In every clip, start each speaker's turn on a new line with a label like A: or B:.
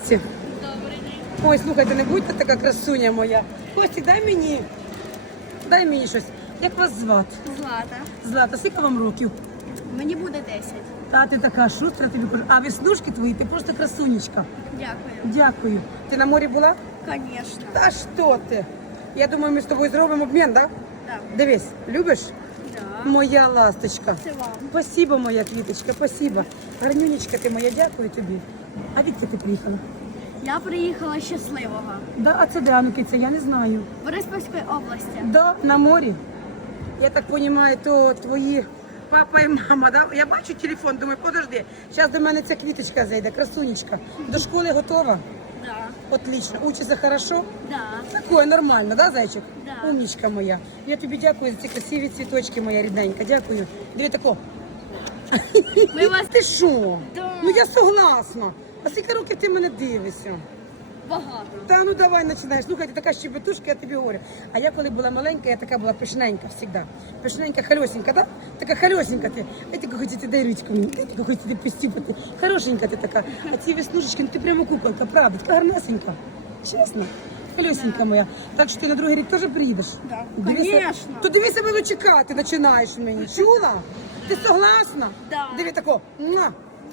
A: Здрасте.
B: Добрий день.
A: Ой, слухайте, не будьте така красуня моя. Костік, дай мені щось. Як вас звати?
B: Злата.
A: Злата, скільки вам років?
B: Мені буде 10.
A: Та ти така шустра, тобі кажу. А веснушки твої, ти просто красунечка.
B: Дякую.
A: Дякую. Ти на морі була?
B: Конечно.
A: Та що ти? Я думаю, ми з тобою зробимо обмін, так?
B: Да.
A: Дивись, любиш?
B: Да.
A: Моя ласточка.
B: Це вам.
A: Спасибо, моя квіточка, спасибо. Гарнюнечка ти моя, дякую тобі. А відки ти приїхала?
B: Я приїхала з Щасливого.
A: Да, а це де, Ану, киця, я не знаю.
B: Бориспільської області.
A: Да, на морі. Я так розумію, то твої папа і мама, да? Я бачу телефон, думаю, подожди, зараз до мене ця квіточка зайде, красунечка. До школи готова?
B: Да.
A: Отлично. Учиться хорошо?
B: Да.
A: Такое нормально, да, зайчик?
B: Да.
A: Умничка моя. Я тобі дякую за ці красиві цвіточки, моя рідненька. Дякую. Диви тако.
B: Ми вас
A: Ти що?
B: Да.
A: Ну я согласна. А скільки років ти мене дивишся?
B: багато.
A: Та ну давай починаєш. Слухай, ти така щебетушка, я тобі говорю. А я коли була маленька, я така була пишненька завжди. Пишненька, хальосенька, да? Така хальосенька ти. Я тільки хочете дай ручку мені, ти тільки хочете постіпати. Хорошенька ти така. А ці веснушечки, ну ти прямо куколка, правда, така гарнасенька. Чесно. Хальосенька моя. Так що ти на другий рік теж приїдеш?
B: Да.
A: Дивися-
B: Конечно.
A: То дивися, мене чекати починаєш мені. Чула? Ти согласна?
B: Да.
A: Диви тако. Муа.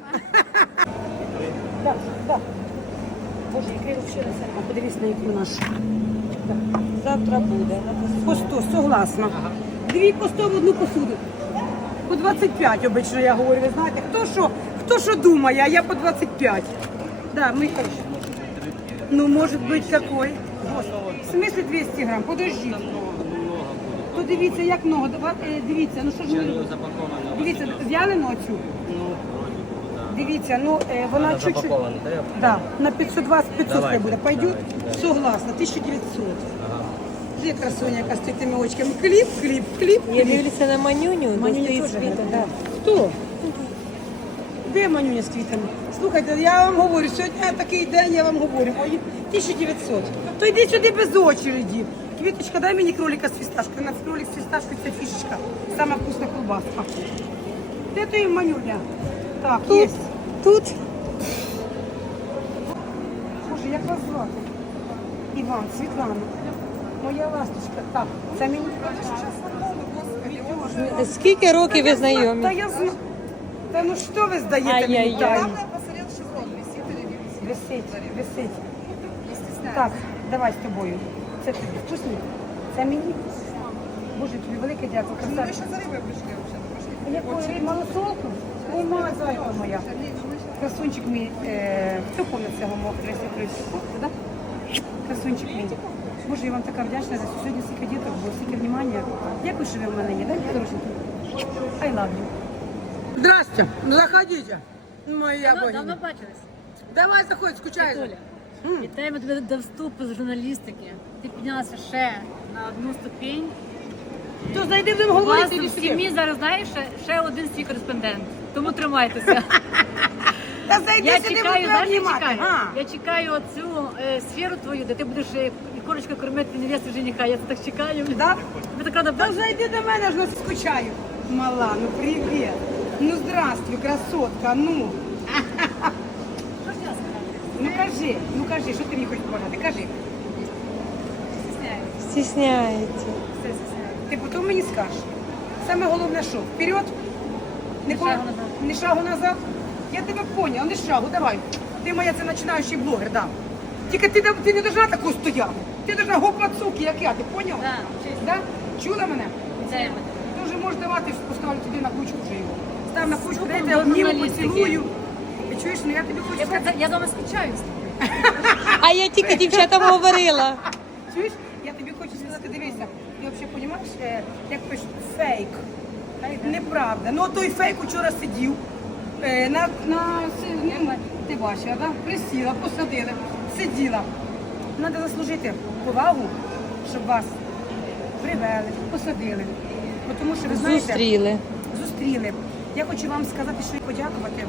A: Так, так. Боже, який взагалі сама, подивись на ікру нашу. Так, завтра буде. По 100, согласна. Дві по 100 в одну посуду. По 25 обично я говорю, ви знаєте, хто що думає, а я по 25. Да, ми хорошо. Ну, може бути такой. Господи, в смысле 200 грам? Подожди. То дивіться, як много. Дивіться, ну що ж ми робимо? Дивіться, в'ялено оцю. Дивіться, ну вона чуть-чуть.
C: Запакована, да?
A: Да, на 520 500
C: Давайте.
A: буде. Пойдет? Согласна, 1900. Где красуня, яка з цими очками? Кліп, кліп, кліп.
D: Я дивлюся на манюню, де
A: Манюня
D: стоїть
A: теж
D: світа.
A: гарна, да. Хто? Де Манюня з квітами? Слухайте, я вам говорю, сьогодні такий день, я вам говорю, ой, 1900. То йди сюди без очереді. Квіточка, дай мені кролика з фісташкою. У нас кролик з фісташкою, це фішечка. Сама вкусна колбаска. Де то і Манюня? Так, є.
D: Тут
A: Боже, як вас звати? Іван, Світлана. Моя ласточка. Так, це мені.
D: скільки років ви
A: Та
D: знайомі?
A: я знаю. Та ну що ви здаєте мені
D: Ай-яй-яй.
A: тайну? Висить, висить. Так, давай з тобою. Це тобі вкусний? Це мені? Боже, тобі велике дякую. Красавчик.
E: Вы еще за рыбой пришли вообще?
A: Якої малосолку? Ой, мама, зайка моя. Красунчик мій, хто пам'ятає цього мого красивого, да? Красунчик мій. Боже, я вам така вдячна за сьогодні стільки діток було, стільки внимання. Дякую, що ви в мене є, да, хорошенький? I love you. Здрасте, заходите, моя
F: Давно
A: богиня.
F: бачились.
A: Давай, заходь, скучай.
F: Толя, вітаємо тебе до вступу з журналістики. Ти піднялася ще на одну ступінь.
A: То знайди будемо
F: У вас
A: говорити
F: в
A: іди
F: сім'ї
A: сюди.
F: зараз, знаєш, ще один свій кореспондент. Тому тримайтеся.
A: Та зайди
F: Я
A: сюди,
F: чекаю,
A: буду
F: знаєш, я
A: обнімати.
F: чекаю.
A: А.
F: Я чекаю оцю сферу твою, де ти будеш ікорочка кормити невесту жениха. Я це так чекаю.
A: Да?
F: Ви так рада
A: Та
F: бачити.
A: зайди до мене, ж скучаю. Мала, ну привіт. Ну здравствуй, красотка, ну. Ну кажи, що ти мені хочеш побажати? Кажи.
D: стісняється.
A: Ти потім мені скажеш. Саме головне, що? Вперед?
F: Ні
A: по-
F: шагу назад.
A: Ні шагу назад? Я тебе поняла, не шагу, давай. Ти моя це починаючий блогер, да. Тільки ти не должна таку стояти. Ти должна гопацуки, як я, ти поняла?
F: Да, чесно.
A: Да? Чула мене?
F: Вітаємо.
A: Ти вже можеш давати, поставлю тобі на кучку вже його. Став на кучку,
F: Супер,
A: дайте я обніму,
F: журналістики.
A: поцілую. Ти чуєш, ну я тобі хочу сказати.
F: Я дома скучаю.
D: А я тільки дівчатам говорила.
A: Чуєш? Я тобі хочу сказати, дивися, ти взагалі розумієш, як пишуть, фейк. Неправда. Ну той фейк учора сидів, ти бачила, да? Присіла, посадили, сиділа. Треба заслужити повагу, щоб вас привели, посадили. Бо тому що ви знаєте,
D: Зустріли.
A: Я хочу вам сказати, що і подякувати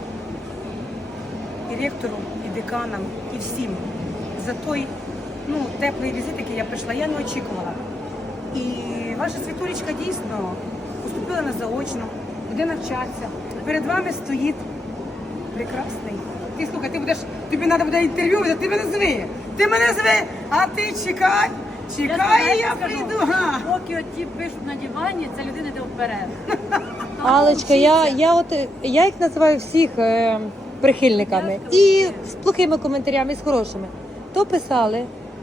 A: і ректору, і деканам, і всім за той теплий візит, який я прийшла. Я не очікувала. І ваша Світулечка дійсно поступила на заочну, буде навчатися. Перед вами стоїть прекрасний Ти слухай, тобі треба буде інтерв'ю, ти мене зви. Ти мене зви, а ти чекай, чекай, я прийду. Га.
F: Поки оті пишуть на дивані, ця людина йде вперед.
D: Алечка, я їх називаю всіх прихильниками. І з плохими коментарями, і з хорошими. То писали.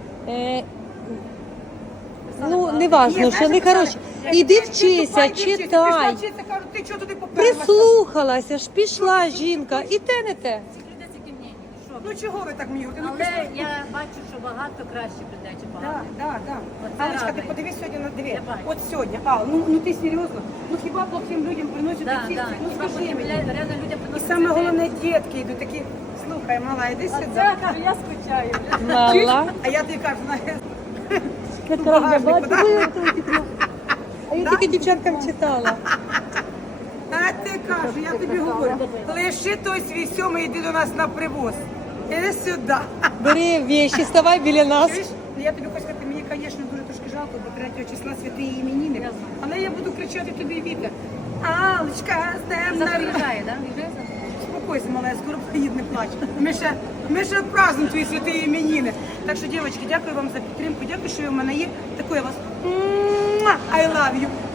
D: Ну, не важно, що не хороші. Іди вчися, читай.
A: Кажуть, ти чого туди поперлася?
D: Прислухалася ж, пішла жінка, і те не те.
F: Цих людей тільки мнення. Що?
A: Ну чого ви так мені говорите? Ну,
F: Але я бачу, що багато краще прийде, чи багато.
A: Да.
F: Оце
A: Алечка, ти
F: радує.
A: подивись сьогодні на дві.
F: Я бачу.
A: От сьогодні. Ну ти серйозно? Ну хіба плохим людям приносять
F: Да,
A: такі?
F: да.
A: Ну
F: Хіба
A: скажи
F: потім
A: мені.
F: реально людям
A: І
F: приносять
A: саме
F: цей
A: головне,
F: день.
A: дітки йдуть такі, слухай, мала, йди
F: А
A: сюди.
F: це, каже, я скучаю.
D: Мала.
A: А я тобі кажу, знаєш,
D: А я тільки дівчаткам читала.
A: а ти кажу, я тобі говорю, лиши той свій сьомий, йди до нас на привоз. Іди сюди.
D: Бери вещи, ставай біля нас.
A: Чуєш? Ну, я тобі хочу сказати, мені, звісно, дуже трошки жалко, бо 3 числа святої іменини. Але я буду кричати тобі вітер. Алечка, з днем
F: Завтра
A: народження.
F: виїжджає, так? Виїжджає?
A: Успокойся, мала, я скоро поїду, не плач. Ми ще празднуємо твої святі іменини. Так що, дівчатки, дякую вам за підтримку, дякую, що ви в мене є. Такою вас I love you.